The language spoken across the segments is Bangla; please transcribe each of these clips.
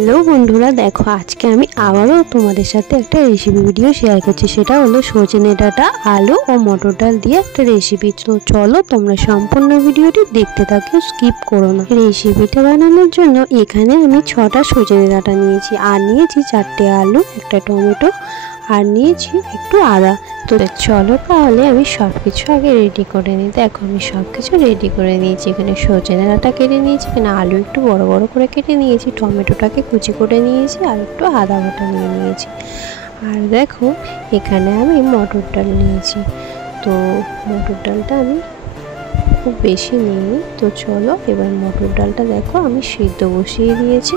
হ্যালো বন্ধুরা, দেখো আজকে আমি আবারও তোমাদের সাথে একটা রেসিপি ভিডিও শেয়ার করছি। সেটা হলো সজনে ডাঁটা, আলু ও মটর ডাল দিয়ে একটা রেসিপি। তো চলো তোমরা সম্পূর্ণ ভিডিওটি দেখতে থাকো, স্কিপ করো না। রেসিপিটা বানানোর জন্য এখানে আমি 6টা সজনে ডাঁটা নিয়েছি, আর নিয়েছি 4টে আলু, একটা টমেটো, আর নিয়েছি একটু আদা। তো চলো তাহলে আমি সব কিছু আগে রেডি করে নিই। দেখো আমি সব কিছু রেডি করে নিয়েছি। এখানে সজনে ডাঁটা কেটে নিয়েছি, এখানে আলু একটু বড় বড় করে কেটে নিয়েছি, টমেটোটাকে কুচি করে নিয়েছি, আর একটু আদা বাটা নিয়ে নিয়েছি। আর দেখো এখানে আমি মটর ডাল নিয়েছি। তো মটর ডালটা আমি খুব বেশি নিইনি। তো চলো এবার মটর ডালটা দেখো আমি সিদ্ধ বসিয়ে দিয়েছি।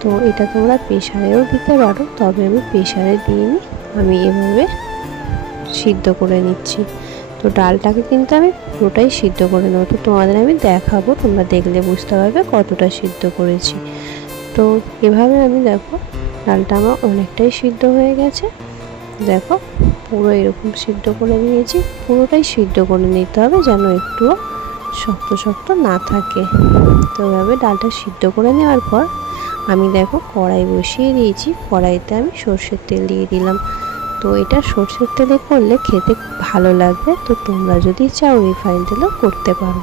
তো এটা তোমরা প্রেসারেও দিতে পারো, তবে আমি প্রেসারে দিইনি, আমি এভাবে সিদ্ধ করে নিচ্ছি। তো ডালটাকে কিন্তু আমি পুরোটাই সিদ্ধ করে নেবো। তো তোমাদের আমি দেখাবো, তোমরা দেখলে বুঝতে পারবে কতটা সিদ্ধ করেছি। তো এভাবে আমি দেখো ডালটা আমার অনেকটাই সিদ্ধ হয়ে গেছে। দেখো পুরো এরকম সিদ্ধ করে নিয়েছি। পুরোটাই সিদ্ধ করে নিতে হবে, যেন একটুও শক্ত শক্ত না থাকে। তো এভাবে ডালটা সিদ্ধ করে নেওয়ার পর আমি দেখো কড়াই বসিয়ে দিয়েছি। কড়াইতে আমি সর্ষের তেল দিয়ে দিলাম। তো এটা সর্ষের তেলে করলে খেতে ভালো লাগবে। তো তোমরা যদি চাও রিফাইন তেলও করতে পারো।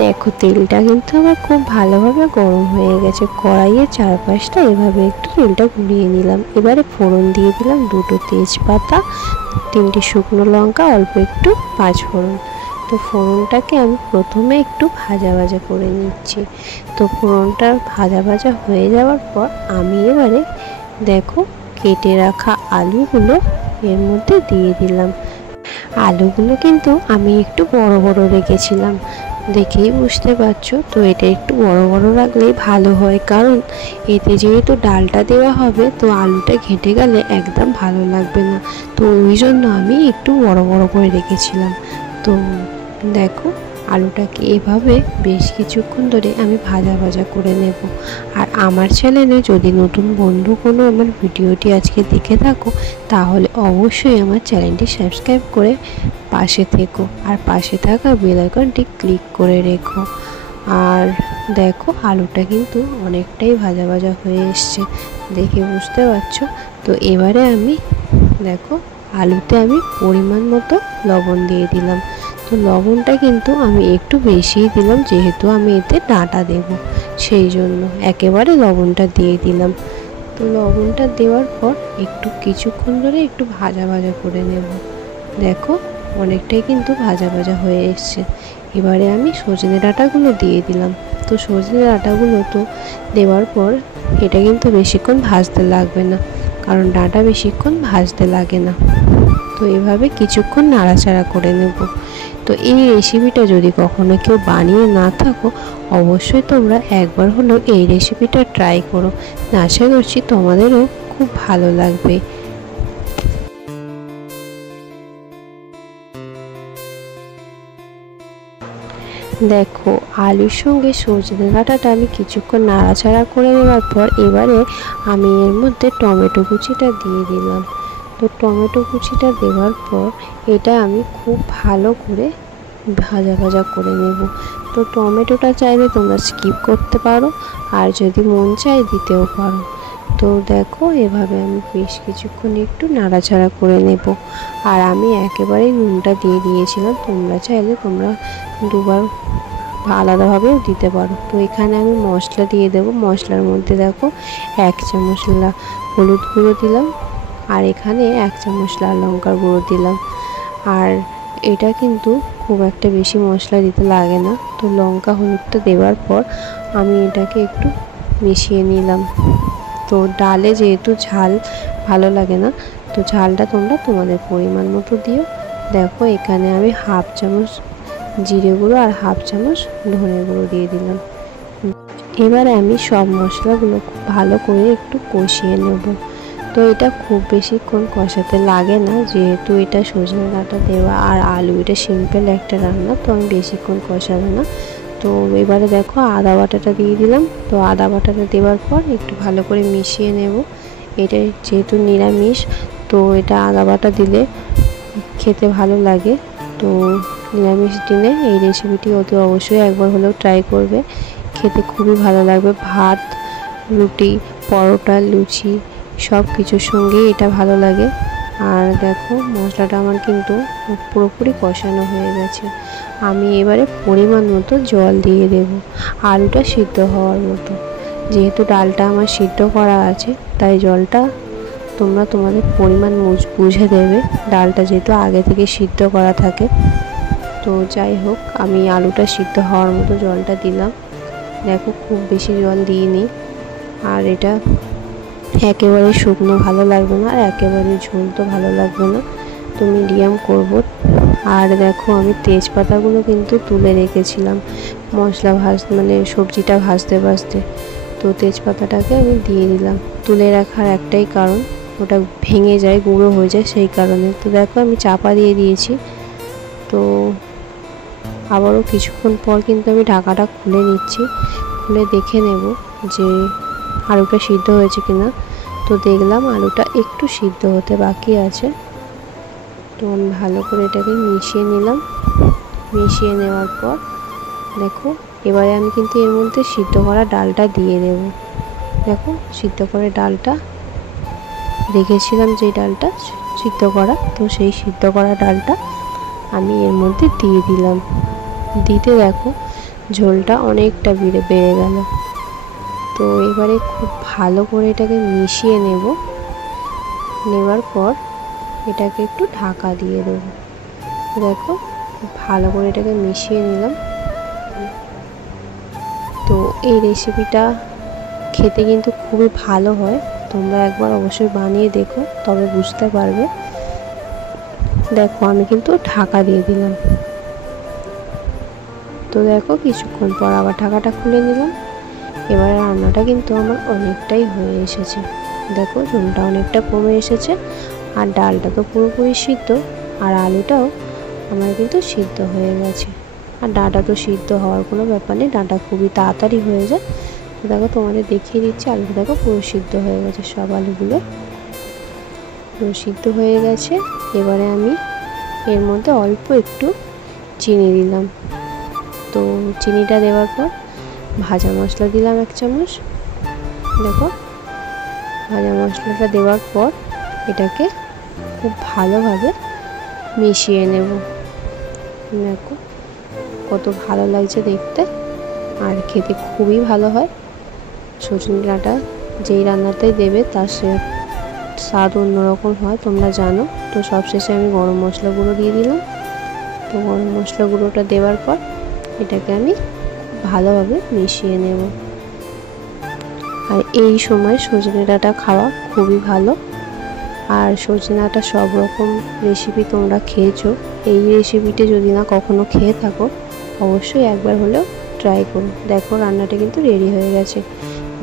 দেখো তেলটা কিন্তু আমার খুব ভালোভাবে গরম হয়ে গেছে। কড়াইয়ের চারপাশটা এভাবে একটু তেলটা ঘুরিয়ে নিলাম। এবারে ফোড়ন দিয়ে দিলাম 2টো তেজপাতা, 3টে শুকনো লঙ্কা, অল্প একটু 5 ফোড়ন। তো ফোড়নটাকে আমি প্রথমে একটু ভাজা ভাজা করে নিচ্ছি। তো ফোড়নটা ভাজা ভাজা হয়ে যাওয়ার পর আমি এবারে দেখো কেটে রাখা আলুগুলো এর মধ্যে দিয়ে দিলাম। আলুগুলো কিন্তু আমি একটু বড় বড় রেখেছিলাম, দেখেই বুঝতে পারছো। তো এটা একটু বড় বড় রাখলেই ভালো হয়, কারণ এতে যেহেতু ডালটা দেওয়া হবে, তো আলুটা ঘেঁটে গেলে একদম ভালো লাগবে না। তো ওই জন্য আমি একটু বড় বড় করে রেখেছিলাম। তো দেখো আলুটাকে এভাবে বেশ কিছুক্ষণ ধরে আমি ভাজা ভাজা করে নেব। আর আমার চ্যানেলে যদি নতুন বন্ধু কোনো আমার ভিডিওটি আজকে দেখে থাকো, তাহলে অবশ্যই আমার চ্যানেলটি সাবস্ক্রাইব করে পাশে থেকো, আর পাশে থাকা বেল আইকনটি ক্লিক করে রেখো। আর দেখো আলুটা কিন্তু অনেকটাই ভাজা ভাজা হয়ে এসছে, দেখে বুঝতে পারছো। তো এবারে আমি দেখো আলুতে আমি পরিমাণ মতো লবণ দিয়ে দিলাম। তো লবণটা কিন্তু আমি একটু বেশিই দিলাম, যেহেতু আমি এতে ডাঁটা দেব, সেই জন্য একেবারে লবণটা দিয়ে দিলাম। তো লবণটা দেওয়ার পর একটু কিছুক্ষণ ধরে একটু ভাজা ভাজা করে নেব। দেখো অনেকটাই কিন্তু ভাজা ভাজা হয়ে এসছে। এবারে আমি সজনে ডাঁটাগুলো দিয়ে দিলাম। তো সজনে ডাঁটাগুলো তো দেওয়ার পর এটা কিন্তু বেশিক্ষণ ভাজতে লাগবে না, কারণ ডাঁটা বেশিক্ষণ ভাজতে লাগে না। তো এভাবে কিছুক্ষণ নাড়াচাড়া করে নেব। তো এই রেসিপিটা যদি কখনো কেউ বানিয়ে না থাকো, অবশ্যই তোমরা একবার হলেও এই রেসিপিটা ট্রাই করো। আশা করছি তোমাদেরও খুব ভালো লাগবে। দেখো আলুর সঙ্গে সজনে ডাঁটাটা আমি কিছুক্ষণ নাড়াচাড়া করে নেওয়ার পর এবারে আমি এর মধ্যে টমেটো কুচিটা দিয়ে দিলাম। তো টমেটো কুচিটা দেওয়ার পর এটা আমি খুব ভালো করে ভাজা ভাজা করে নেব। তো টমেটোটা চাইলে তোমরা স্কিপ করতে পারো, আর যদি মন চায় দিতেও পারো। তো দেখো এভাবে আমি বেশ কিছুক্ষণ একটু নাড়াচাড়া করে নেব। আর আমি একেবারেই নুনটা দিয়ে দিয়েছিলাম, তোমরা চাইলে তোমরা দুবার আলাদাভাবেও দিতে পারো। তো এখানে আমি মশলা দিয়ে দেবো। মশলার মধ্যে দেখো 1 চামচ হলুদ গুঁড়ো দিলাম, আর এখানে 1 চামচ লাল লঙ্কার গুঁড়ো দিলাম। আর এটা কিন্তু খুব একটা বেশি মশলা দিতে লাগে না। তো লঙ্কা হলুদটা দেওয়ার পর আমি এটাকে একটু মিশিয়ে নিলাম। তো ডালে যেহেতু ঝাল ভালো লাগে না, তো ঝালটা তোমরা তোমাদের পরিমাণ মতো দিও। দেখো এখানে আমি 1/2 চামচ জিরে গুঁড়ো আর 1/2 চামচ ধনে গুঁড়ো দিয়ে দিলাম। এবারে আমি সব মশলাগুলো খুব ভালো করে একটু কষিয়ে নেব। তো এটা খুব বেশিক্ষণ কষাতে লাগে না, যেহেতু এটা সজনে ডাঁটা দেওয়া আর আলু, এটা সিম্পল একটা রান্না, তো আমি বেশিক্ষণ কষাবো না। তো এবারে দেখো আদা বাটাটা দিয়ে দিলাম। তো আদা বাটাটা দেওয়ার পর একটু ভালো করে মিশিয়ে নেব। এটা যেহেতু নিরামিষ, তো এটা আদা বাটা দিলে খেতে ভালো লাগে। তো নিরামিষ দিনে এই রেসিপিটি অতি অবশ্যই একবার হলেও ট্রাই করবে। খেতে খুবই ভালো লাগবে। ভাত, রুটি, পরোটা, লুচি সব কিছুর সঙ্গেই এটা ভালো লাগে। আর দেখো মশলাটা আমার কিন্তু পুরোপুরি কষানো হয়ে গেছে। আমি এবারে পরিমাণ মতো জল দিয়ে দেব, আলুটা সিদ্ধ হওয়ার মতো। যেহেতু ডালটা আমার সিদ্ধ করা আছে, তাই জলটা তোমরা তোমাদের পরিমাণ বুঝে দেবে। ডালটা যেহেতু আগে থেকে সিদ্ধ করা থাকে। তো যাই হোক, আমি আলুটা সিদ্ধ হওয়ার মতো জলটা দিলাম। দেখো খুব বেশি জল দিইনি। আর এটা একেবারে শুকনো ভালো লাগবে না, আর একেবারে ঝোল তো ভালো লাগবে না, তো মিডিয়াম করব। আর দেখো আমি তেজপাতাগুলো কিন্তু তুলে রেখেছিলাম মশলা মানে সবজিটা ভাজতে। তো তেজপাতাটাকে আমি দিয়ে দিলাম। তুলে রাখার একটাই কারণ, ওটা ভেঙে যায়, গুঁড়ো হয়ে যায়, সেই কারণে। তো দেখো আমি চাপা দিয়ে দিয়েছি। তো আবারও কিছুক্ষণ পর কিন্তু আমি ঢাকাটা খুলে নিচ্ছি, খুলে দেখে নেব যে আলুটা সিদ্ধ হয়েছে কিনা। তো দেখলাম আলুটা একটু সিদ্ধ হতে বাকি আছে। তো আমি ভালো করে এটাকে মিশিয়ে নিলাম। মিশিয়ে নেওয়ার পর দেখো এবারে আমি কিন্তু এর মধ্যে সিদ্ধ করা ডালটা দিয়ে দেব। দেখো সিদ্ধ করে ডালটা রেখেছিলাম, যে ডালটা সিদ্ধ করা, তো সেই সিদ্ধ করা ডালটা আমি এর মধ্যে দিয়ে দিলাম। দিতে দেখো ঝোলটা অনেকটা বেড়ে গেল। তো এবারে খুব ভালো করে এটাকে মিশিয়ে নেওয়ার পর এটাকে একটু ঢাকা দিয়ে দেবো। দেখো ভালো করে এটাকে মিশিয়ে নিলাম। তো এই রেসিপিটা খেতে কিন্তু খুবই ভালো হয়, তোমরা একবার অবশ্যই বানিয়ে দেখো, তবে বুঝতে পারবে। দেখো আমি কিন্তু ঢাকা দিয়ে দিলাম। তো দেখো কিছুক্ষণ পর আবার ঢাকাটা খুলে নিলাম। এবারে রান্নাটা কিন্তু আমার অনেকটাই হয়ে এসেছে। দেখো ঝোলটা অনেকটা কমে এসেছে, আর ডালটা তো পুরোপুরি সিদ্ধ, আর আলুটাও আমার কিন্তু সিদ্ধ হয়ে গেছে। আর ডাঁটা তো সিদ্ধ হওয়ার কোনো ব্যাপার নেই, ডাঁটা খুবই তাড়াতাড়ি হয়ে যায়। তো দেখো তোমাদের দেখিয়ে দিচ্ছি, আলুটা দেখো পুরো সিদ্ধ হয়ে গেছে, সব আলুগুলো পুরো সিদ্ধ হয়ে গেছে। এবারে আমি এর মধ্যে অল্প একটু চিনি দিলাম। তো চিনিটা দেওয়ার পর ভাজা মশলা দিলাম 1 চামচ। দেখো ভাজা মশলাটা দেওয়ার পর এটাকে খুব ভালোভাবে মিশিয়ে নেব। দেখো কত ভালো লাগছে দেখতে, আর খেতে খুবই ভালো হয়। সজনে ডাঁটা যেই রান্নাতেই দেবে তার স্বাদ অন্যরকম হয়, তোমরা জানো। তো সবশেষে আমি গরম মশলা গুঁড়ো দিয়ে দিলাম। তো গরম মশলা গুঁড়োটা দেওয়ার পর এটাকে আমি ভালোভাবে মিশিয়ে নেব। আর এই সময় সজনে ডাঁটা খাওয়া খুবই ভালো। আর সজনে ডাঁটা সব রকম রেসিপি তোমরা খেয়েছো, এই রেসিপিটা যদি না কখনো খেয়ে থাকো অবশ্যই একবার হলেও ট্রাই করো। দেখো রান্নাটা কিন্তু রেডি হয়ে গেছে,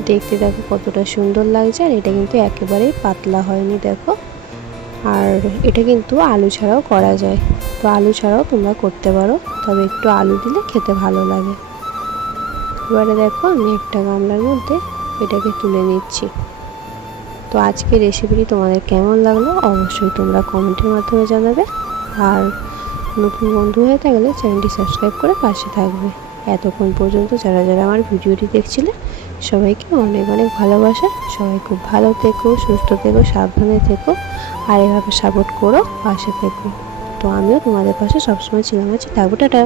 দেখতে দেখো কতটা সুন্দর লাগছে। আর এটা কিন্তু একেবারেই পাতলা হয়নি, দেখো। আর এটা কিন্তু আলু ছাড়াও করা যায়, তো আলু ছাড়াও তোমরা করতে পারো, তবে একটু আলু দিলে খেতে ভালো লাগে। এবারে দেখো আমি একটা গামলার মধ্যে এটাকে তুলে নিচ্ছি। তো আজকের রেসিপিটি তোমাদের কেমন লাগলো অবশ্যই তোমরা কমেন্টের মাধ্যমে জানাবে। আর নতুন বন্ধু হয়ে থাকলে চ্যানেলটি সাবস্ক্রাইব করে পাশে থাকবে। এতক্ষণ পর্যন্ত যারা আমার ভিডিওটি দেখছিলে সবাইকে অনেক অনেক ভালোবাসা। সবাই খুব ভালো থেকো, সুস্থ থেকো, সাবধানে থেকো, আর এভাবে সাপোর্ট করো, পাশে থেকো। তো আমিও তোমাদের পাশে সবসময় ছিলাম, থাকবো। টাটা।